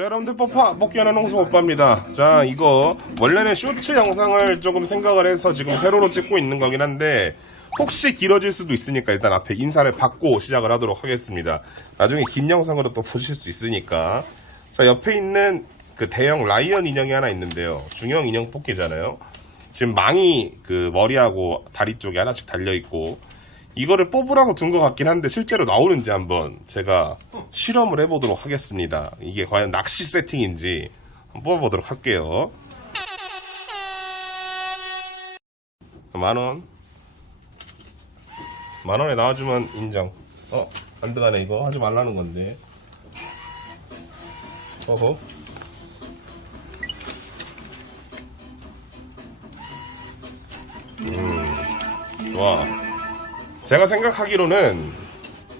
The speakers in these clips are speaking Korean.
자 여러분들 뽀빠 뽑기하는 홍수 오빠입니다. 자 이거 원래는 쇼츠 영상을 조금 생각을 해서 지금 세로로 찍고 있는 거긴 한데 혹시 길어질 수도 있으니까 일단 앞에 인사를 받고 시작을 하도록 하겠습니다. 나중에 긴 영상으로 또 보실 수 있으니까. 자 옆에 있는 그 대형 라이언 인형이 하나 있는데요. 중형 인형 뽑기잖아요. 지금 망이 그 머리하고 다리 쪽에 하나씩 달려있고 이거를 뽑으라고 둔 것 같긴 한데 실제로 나오는지 한번 제가 실험을 해보도록 하겠습니다. 이게 과연 낚시 세팅인지 뽑아보도록 할게요. 만 원. 만 원에 나와주면 인정. 어, 안 들어가네, 이거. 하지 말라는 건데. 어허. 음, 와. 제가 생각하기로는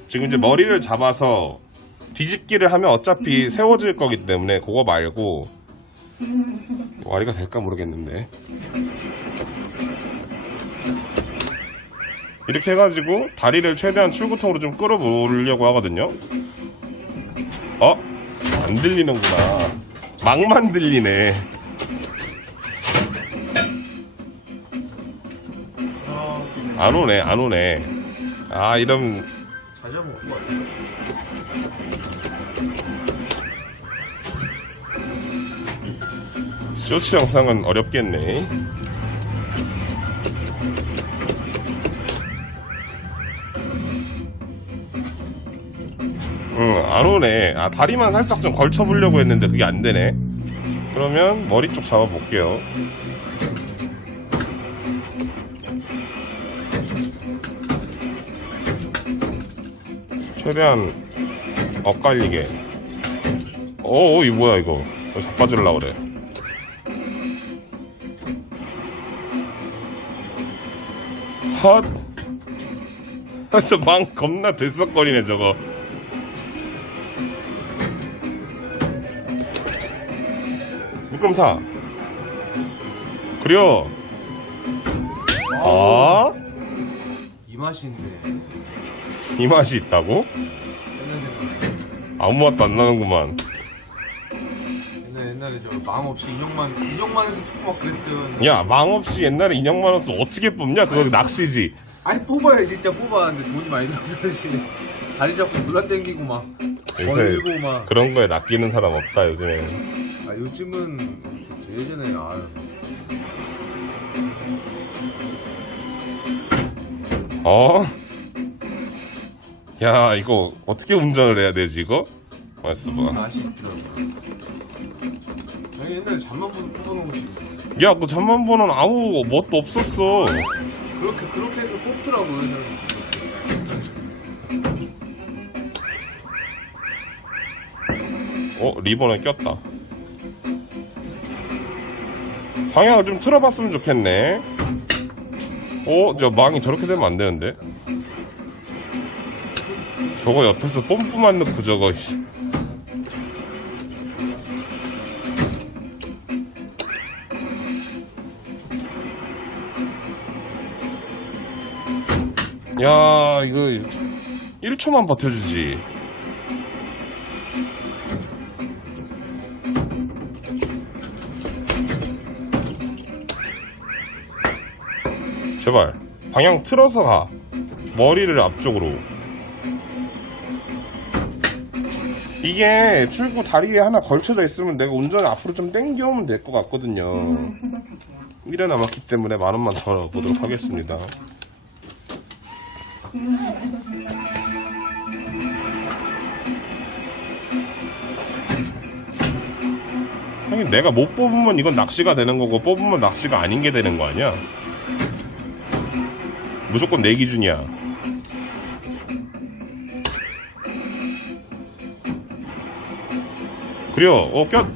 지금 이제 머리를 잡아서 뒤집기를 하면 어차피 세워질 거기 때문에 그거 말고 와리가 될까 모르겠는데. 이렇게 해가지고 다리를 최대한 출구통으로 좀 끌어보려고 하거든요. 어? 안 들리는구나. 막만 들리네. 안 오네 안 오네 아 이런 자주 한번 먹고 가자. 쇼츠 영상은 어렵겠네. 응, 안 오네. 아, 다리만 살짝 좀 걸쳐보려고 했는데 그게 안 되네. 그러면 머리 쪽 잡아볼게요. 최대한 엇갈리게. 어, 이 뭐야 이거? 왜 자빠질라 그래? 헛. 아, 저망 겁나 들썩거리네 저거. 묶음 사. 그래요. 아? 이 맛인데. 이 맛이 있다고? 옛날 생각. 아무 맛도 안 나는구만. 옛날 옛날에 저 마음 없이 인형만 인형만해서 뽑고 막 그랬어요. 야, 망 없이 옛날에 인형 많았어. 어떻게 뽑냐? 그거 낚시지. 아니 뽑아야 진짜 뽑았는데 돈이 많이 들어서 사실 다리 잡고 눌러당기고 막 요새 걸고 막. 그런 거에 낚이는 사람 없다, 요즘에는. 아 요즘은 저 예전에 아 어? 야, 이거 어떻게 운전을 해야 되지, 이거? 맛있어 봐. 아니 옛날에 잠만 보고 뽑아놓은 것이 야, 그 잠만 보는 아무 멋도 없었어. 그렇게 그렇게 해서 뽑더라고 예전에. 어, 리본에 꼈다. 방향을 좀 틀어봤으면 좋겠네. 어, 저 망이 저렇게 되면 안 되는데. 저거 옆에서 뽐뿌만 넣고 저거, 씨. 야, 이거 1초만 버텨주지. 제발 방향 틀어서 가. 머리를 앞쪽으로. 이게 출구 다리에 하나 걸쳐져 있으면 내가 운전을 앞으로 좀 당겨오면 될 것 같거든요. 미래 남았기 때문에 만 원만 더 보도록 하겠습니다. 형님 내가 못 뽑으면 이건 낚시가 되는 거고 뽑으면 낚시가 아닌 게 되는 거 아니야? 무조건 내 기준이야. 그래요. 어, 껴.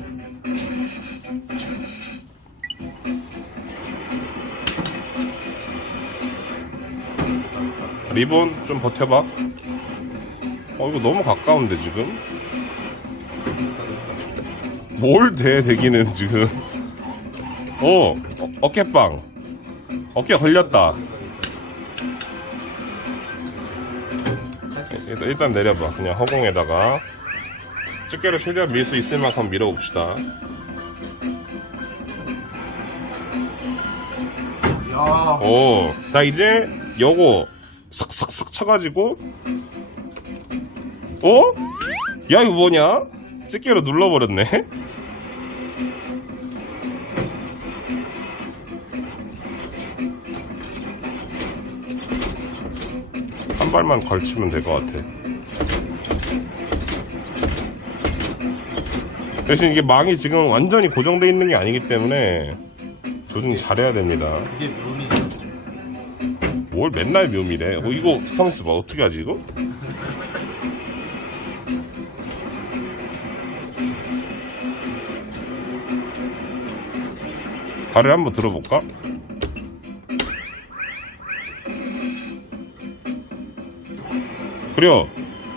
리본 좀 버텨봐. 어, 이거 너무 가까운데, 지금? 뭘 돼, 대기는 지금. 어, 어 어깨빵. 어깨 걸렸다. 일단, 일단 내려봐. 그냥 허공에다가. 집게를 최대한 밀 수 있을 만큼 밀어봅시다. 야. 오, 자 이제 요거 싹싹싹 쳐가지고, 어? 야 이거 뭐냐? 집게로 눌러버렸네. 발만 걸치면 될 것 같아. 대신 이게 망이 지금 완전히 고정되어 있는 게 아니기 때문에 조준 잘해야 됩니다. 이게 묘미죠. 뭘 맨날 묘미래. 어, 이거 가만있어 봐. 어떻게 하지 이거? 발을 한번 들어볼까? 그래요.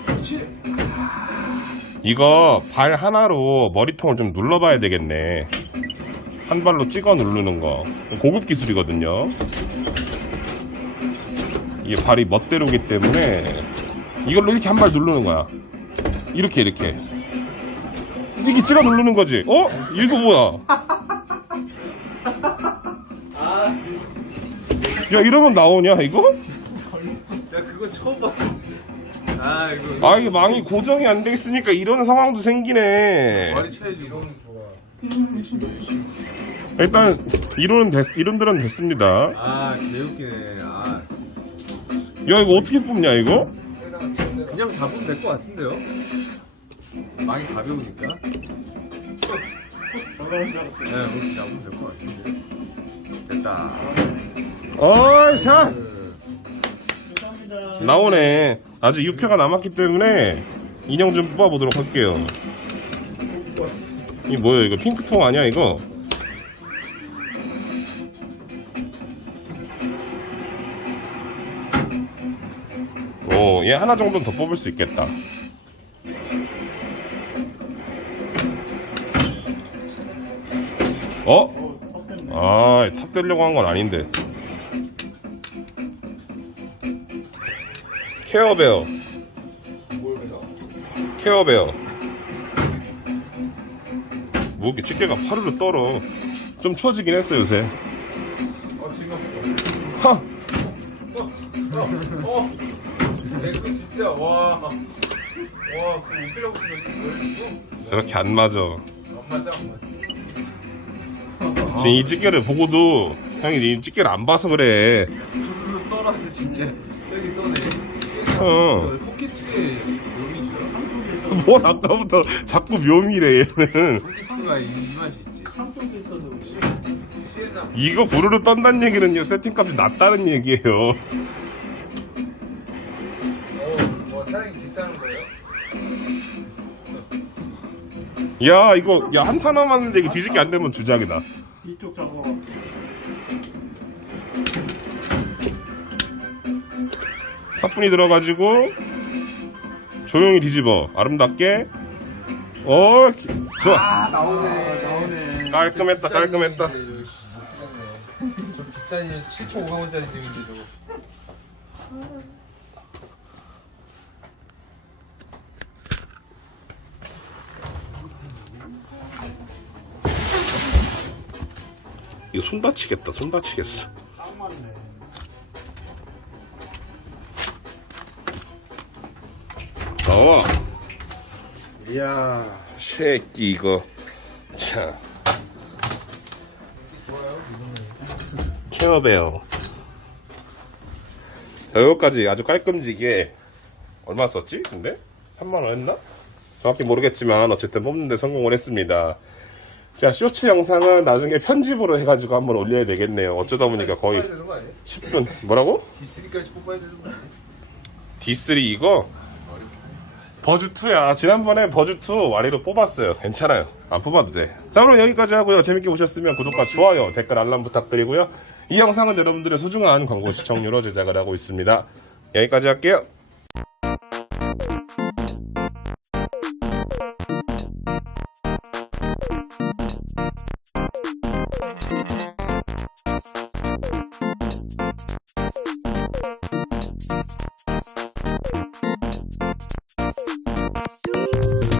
그렇지. 이거 발 하나로 머리통을 좀 눌러봐야 되겠네. 한 발로 찍어 누르는 거. 고급 기술이거든요. 이게 발이 멋대로기 때문에 이걸로 이렇게 한 발 누르는 거야. 이렇게 이렇게. 이렇게 찍어 누르는 거지. 어? 이거 뭐야? 야 이러면 나오냐 이거? 야 그거 처음 봤어. 아 이거. 아 이게 망이 고정이 안 돼 있으니까 이런 상황도 생기네. 머리 쳐야지 이거. 좋아. 일단 이론은 됐, 이론들은 됐습니다. 아 개웃기네. 아야 이거 어떻게 뽑냐 이거? 그냥 잡으면 될 것 같은데요? 많이 가벼우니까. 네, 그렇게 잡으면 될 것 같은데. 됐다. 어이샤 그, 나오네. 아직 6회가 남았기 때문에 인형 좀 뽑아보도록 할게요. 이 뭐야 이거 핑크통 아니야 이거? 오, 얘 하나 정도는 더 뽑을 수 있겠다. 어? 아, 탑 되려고 한 건 아닌데. 케어베어. 케어베어. 뭐 이렇게 집게가 파르르 떨어. 좀 처지긴 했어, 요새. 어, 지금. 하! 어, 어. 내거 진짜, 와. 와, 그거 웃기려고 쓴 거지, 뭘 지금? 저렇게 안 맞아. 안 맞아, 안 맞아. 지금 이 집게를 보고도 형이 이 집게를 안 봐서 그래. 부르르 떨어져, 진짜. 여기 떠네. 어. 포켓츠의 묘미죠. 뭘 아까부터 자꾸 묘미래, 얘는. 포켓츠가. 이거 부르르 떤다는 얘기는요, 세팅값이 낮다는 얘기예요. 어, 뭐, 사장님 비싸는 거예요? 야, 이거, 야, 한타 남았는데 이게 뒤집게 안 되면 주작이다. 이쪽 잡아. 사뿐히 들어가지고, 조용히 뒤집어. 아름답게. 어, 기- 좋아. 아, 나오네. 나오네. 깔끔했다, 깔끔했다. 저 비싼 일 7,500원짜리 드는데 저거. 이거 손 다치겠다, 손 다치겠어. 나와. 이야. 새끼, 이거. 참. 케어베어. 자, 여기까지 아주 깔끔지게 얼마 썼지? 근데? 3만원 했나? 정확히 모르겠지만 어쨌든 뽑는데 성공을 했습니다. 자, 쇼츠 영상은 나중에 편집으로 해가지고 한번 올려야 되겠네요. 어쩌다 보니까 거의 뽑아야 되는 거 아니야? 10분. 뭐라고? D3까지 뽑아야 되는 거 아니야? D3 이거? 버즈2야. 지난번에 버즈2 와리로 뽑았어요. 괜찮아요. 안 뽑아도 돼. 자, 그럼 여기까지 하고요. 재밌게 보셨으면 구독과 좋아요, 댓글 알람 부탁드리고요. 이 영상은 여러분들의 소중한 광고 시청료로 제작을 하고 있습니다. 여기까지 할게요.